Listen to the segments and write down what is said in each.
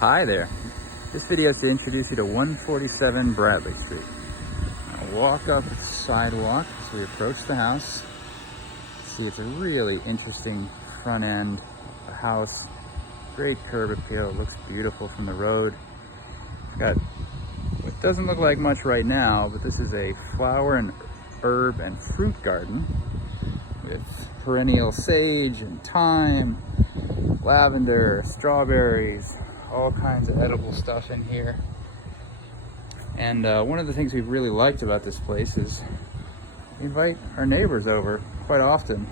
Hi there. This video is to introduce you to 147 Bradley Street. I'll walk up the sidewalk as we approach the house. See, it's a really interesting front end of the house. Great curb appeal. It looks beautiful from the road. It's got what doesn't look like much right now, but this is a flower and herb and fruit garden with perennial sage and thyme, lavender, strawberries, all kinds of edible stuff in here. And one of the things we've really liked about this place is we invite our neighbors over quite often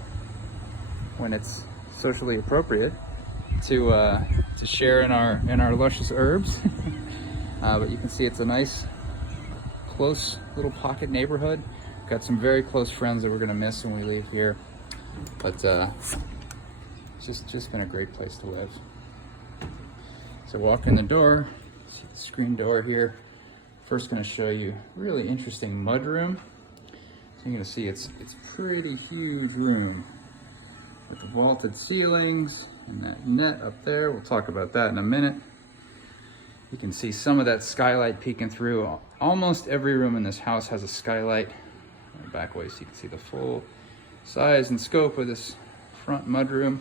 when it's socially appropriate to share in our luscious herbs. But you can see it's a nice, close little pocket neighborhood. Got some very close friends that we're gonna miss when we leave here. But it's just been a great place to live. So walk in the door, see the screen door here. First gonna show you a really interesting mudroom. So you're gonna see it's a pretty huge room with the vaulted ceilings and that net up there. We'll talk about that in a minute. You can see some of that skylight peeking through. Almost every room in this house has a skylight. Back way so you can see the full size and scope of this front mudroom.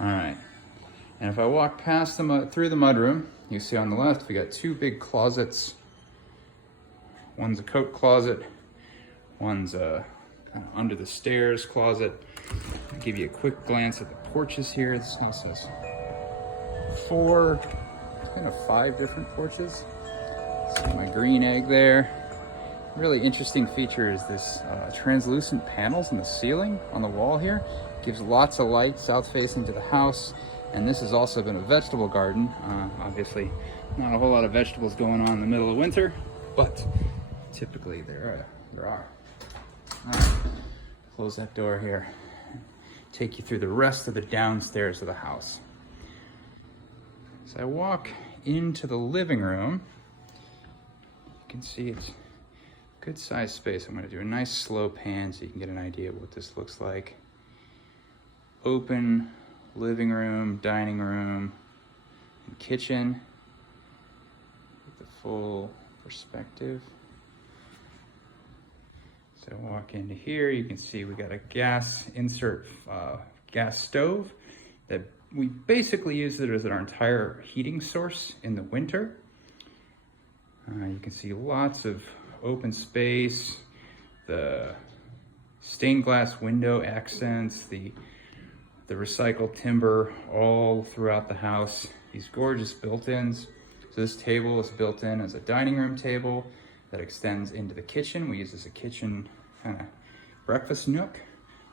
All right, and if I walk past through the mudroom, you see on the left we got two big closets. One's a coat closet, one's a kind of under the stairs closet. I'll give you a quick glance at the porches here. This house has five different porches. See my green egg there. Really interesting feature is this translucent panels in the ceiling on the wall here. Gives lots of light south facing to the house. And this has also been a vegetable garden. Obviously not a whole lot of vegetables going on in the middle of winter, but typically there are. All right, close that door here. Take you through the rest of the downstairs of the house. So I walk into the living room. You can see it's good sized space. I'm going to do a nice slow pan so you can get an idea of what this looks like. Open living room, dining room, and kitchen with the full perspective. So walk into here, you can see we got a gas insert gas stove that we basically use it as our entire heating source in the winter. You can see lots of open space, the stained glass window accents, the recycled timber all throughout the house. These gorgeous built-ins. So this table is built in as a dining room table that extends into the kitchen. We use this as a kitchen kind of breakfast nook.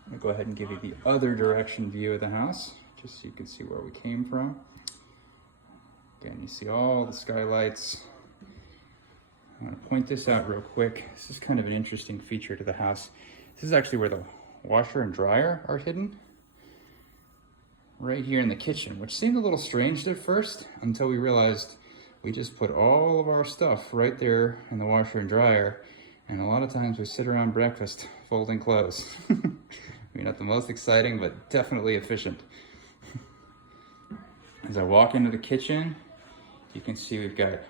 I'm gonna go ahead and give you the other direction view of the house, just so you can see where we came from. Again, you see all the skylights. I'm gonna point this out real quick. This is kind of an interesting feature to the house. This is actually where the washer and dryer are hidden. Right here in the kitchen, which seemed a little strange at first until we realized we just put all of our stuff right there in the washer and dryer. And a lot of times we sit around breakfast folding clothes. Maybe not the most exciting, but definitely efficient. As I walk into the kitchen, you can see we've got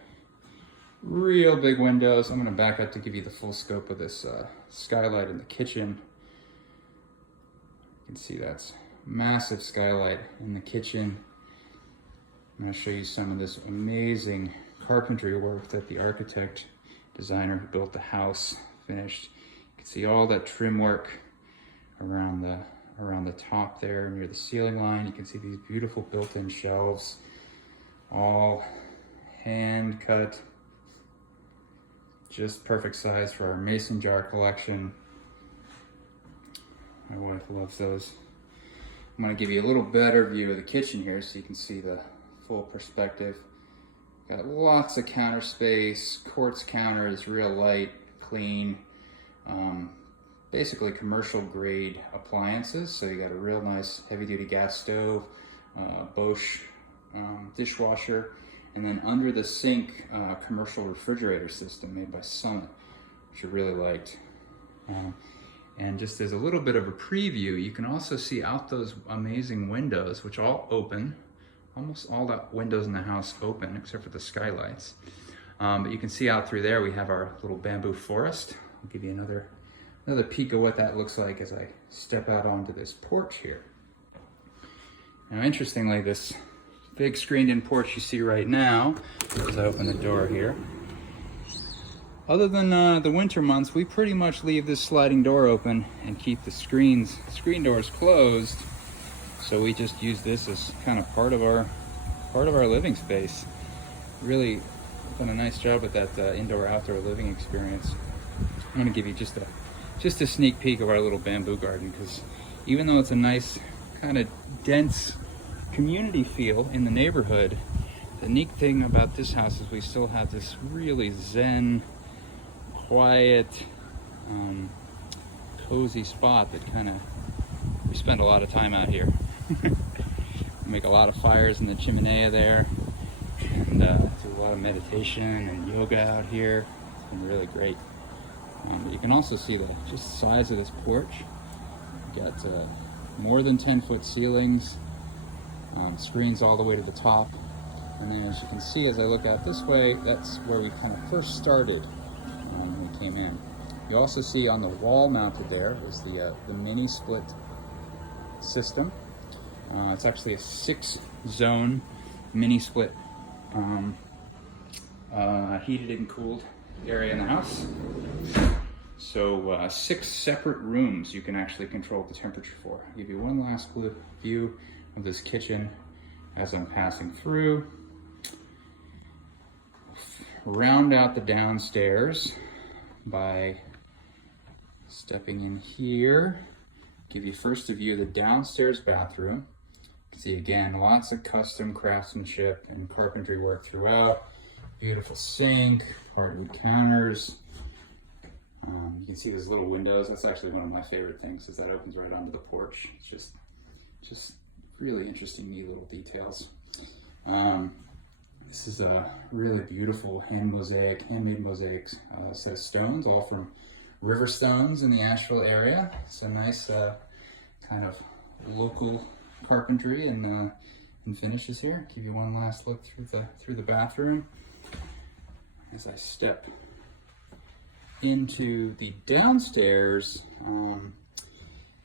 real big windows. I'm going to back up to give you the full scope of this skylight in the kitchen. You can see that's massive skylight in the kitchen. I'm going to show you some of this amazing carpentry work that the architect designer who built the house finished. You can see all that trim work around the top there near the ceiling line. You can see these beautiful built-in shelves, all hand cut, just perfect size for our mason jar collection. My wife loves those. I'm going to give you a little better view of the kitchen here so you can see the full perspective. Got lots of counter space, quartz counters, real light, clean, basically commercial grade appliances. So you got a real nice heavy duty gas stove, Bosch dishwasher, and then under the sink, commercial refrigerator system made by Summit, which I really liked. And just as a little bit of a preview, you can also see out those amazing windows, which all open. Almost all the windows in the house open, except for the skylights. But you can see out through there, we have our little bamboo forest. I'll give you another peek of what that looks like as I step out onto this porch here. Now, interestingly, this big screened-in porch you see right now, as I open the door here, other than the winter months, we pretty much leave this sliding door open and keep the screen doors closed. So we just use this as kind of part of our living space. Really done a nice job with that indoor-outdoor living experience. I'm going to give you just a sneak peek of our little bamboo garden, because even though it's a nice kind of dense community feel in the neighborhood, the neat thing about this house is we still have this really zen, quiet, cozy spot that we spend a lot of time out here. We make a lot of fires in the chimney there, and do a lot of meditation and yoga out here. It's been really great. But you can also see the just size of this porch. We've got more than 10-foot ceilings, screens all the way to the top. And then as you can see, as I look out this way, that's where we kind of first started when we came in. You also see on the wall mounted there was the mini split system. It's actually a 6-zone mini split heated and cooled area in the house. So 6 separate rooms you can actually control the temperature for. I'll give you one last view of this kitchen as I'm passing through. Round out the downstairs by stepping in here. Give you first a view of the downstairs bathroom. You can see again, lots of custom craftsmanship and carpentry work throughout. Beautiful sink, hardwood counters. You can see these little windows. That's actually one of my favorite things, is that opens right onto the porch. It's just really interesting, neat little details. This is a really beautiful handmade mosaic set of stones, all from river stones in the Asheville area. It's a nice kind of local carpentry and finishes here. Give you one last look through the bathroom as I step into the downstairs.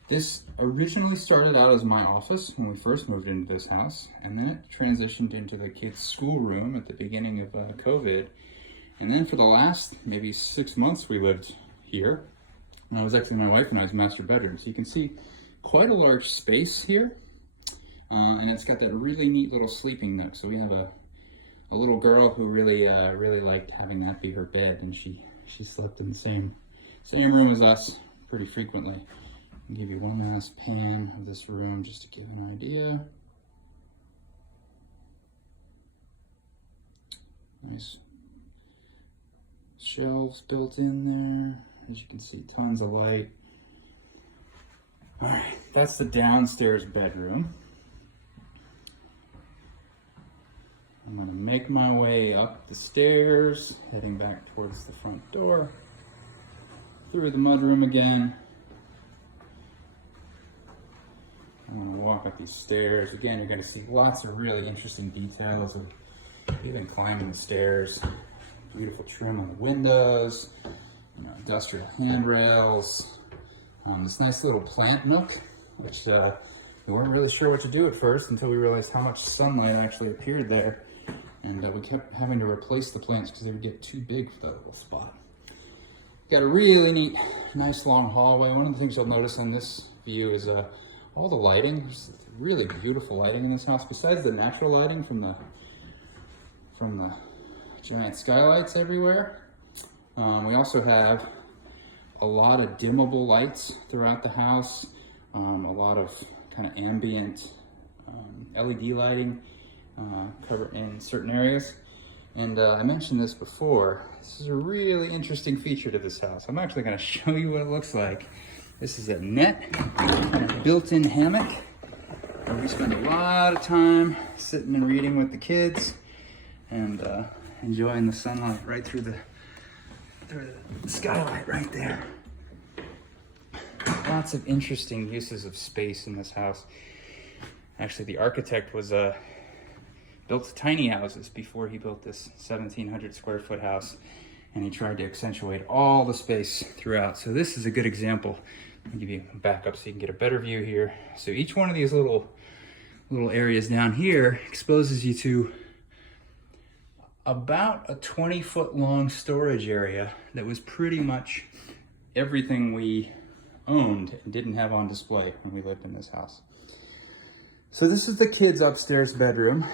This originally started out as my office when we first moved into this house, and then it transitioned into the kids' schoolroom at the beginning of COVID. And then for the last maybe 6 months we lived here. And it was actually my wife and I's master bedroom. So you can see quite a large space here. And it's got that really neat little sleeping nook. So we have a little girl who really liked having that be her bed, and she slept in the same room as us pretty frequently. I'll give you one last pan of this room just to give an idea. Nice shelves built in there. As you can see, tons of light. All right, that's the downstairs bedroom. I'm gonna make my way up the stairs, heading back towards the front door, through the mudroom again. I'm gonna walk up these stairs. Again, you're gonna see lots of really interesting details of even climbing the stairs. Beautiful trim on the windows, industrial handrails. This nice little plant nook, which we weren't really sure what to do at first until we realized how much sunlight actually appeared there. And we kept having to replace the plants because they would get too big for that little spot. Got a really neat, nice long hallway. One of the things you'll notice on this view is all the lighting. There's really beautiful lighting in this house. Besides the natural lighting from the giant skylights everywhere, we also have a lot of dimmable lights throughout the house. A lot of kind of ambient LED lighting covered in certain areas. And I mentioned this before. This is a really interesting feature to this house. I'm actually going to show you what it looks like. This is a net kind of built-in hammock where we spend a lot of time sitting and reading with the kids and enjoying the sunlight right through the skylight right there. lots of interesting uses of space in this house. Actually, the architect was built tiny houses before he built this 1,700 square foot house, and he tried to accentuate all the space throughout. So this is a good example. I'll give you a back up so you can get a better view here. So each one of these little areas down here exposes you to about a 20-foot long storage area that was pretty much everything we owned and didn't have on display when we lived in this house. So this is the kids' upstairs bedroom.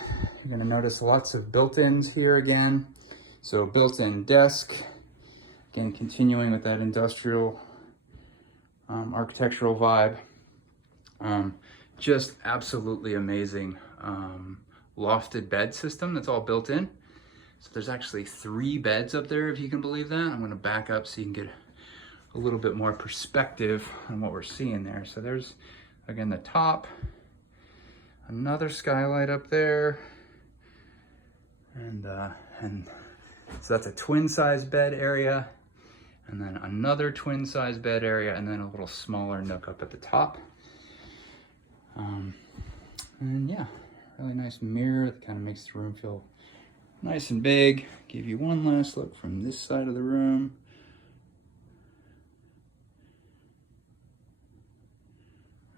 You're gonna notice lots of built-ins here again. So built-in desk, again, continuing with that industrial architectural vibe. Just absolutely amazing lofted bed system that's all built in. So there's actually 3 beds up there, if you can believe that. I'm gonna back up so you can get a little bit more perspective on what we're seeing there. So there's, again, the top, another skylight up there, and so that's a twin size bed area, and then another twin size bed area, and then a little smaller nook up at the top. And yeah, really nice mirror that kind of makes the room feel nice and big. Give you one last look from this side of the room.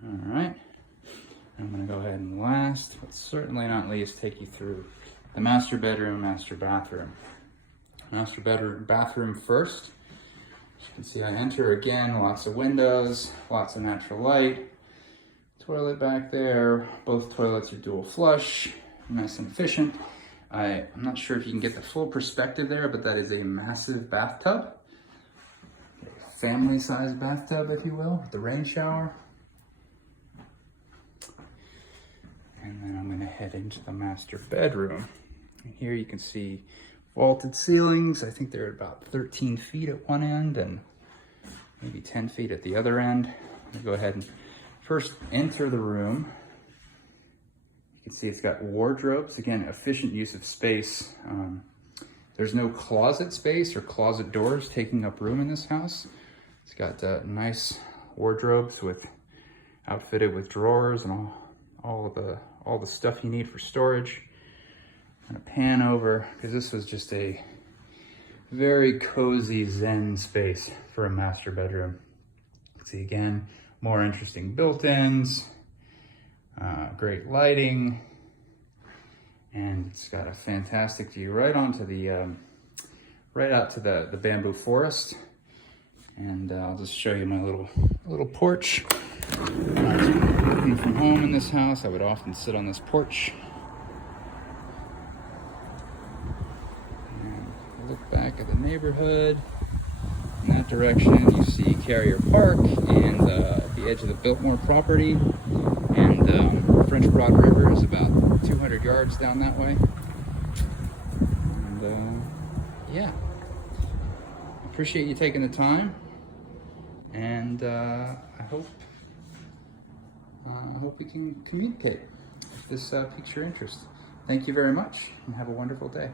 All right, I'm gonna go ahead and last, but certainly not least, take you through the master bedroom, master bathroom. Master bedroom, bathroom first. As you can see, I enter again, lots of windows, lots of natural light. Toilet back there, both toilets are dual flush, nice and efficient. I'm not sure if you can get the full perspective there, but that is a massive bathtub. A family-sized bathtub, if you will, with the rain shower. And then I'm gonna head into the master bedroom. And here you can see vaulted ceilings. I think they're about 13 feet at one end and maybe 10 feet at the other end. I'm gonna go ahead and first enter the room. You can see it's got wardrobes. Again, efficient use of space. There's no closet space or closet doors taking up room in this house. It's got nice wardrobes outfitted with drawers and all the stuff you need for storage. I'm gonna pan over because this was just a very cozy zen space for a master bedroom. See, again, more interesting built-ins, great lighting, and it's got a fantastic view right onto the right out to the bamboo forest. And I'll just show you my little porch. Working from home in this house, I would often sit on this porch and look back at the neighborhood. In that direction, you see Carrier Park and the edge of the Biltmore property, and French Broad River is about 200 yards down that way. And yeah, appreciate you taking the time, and I hope we can communicate if this piques your interest. Thank you very much, and have a wonderful day.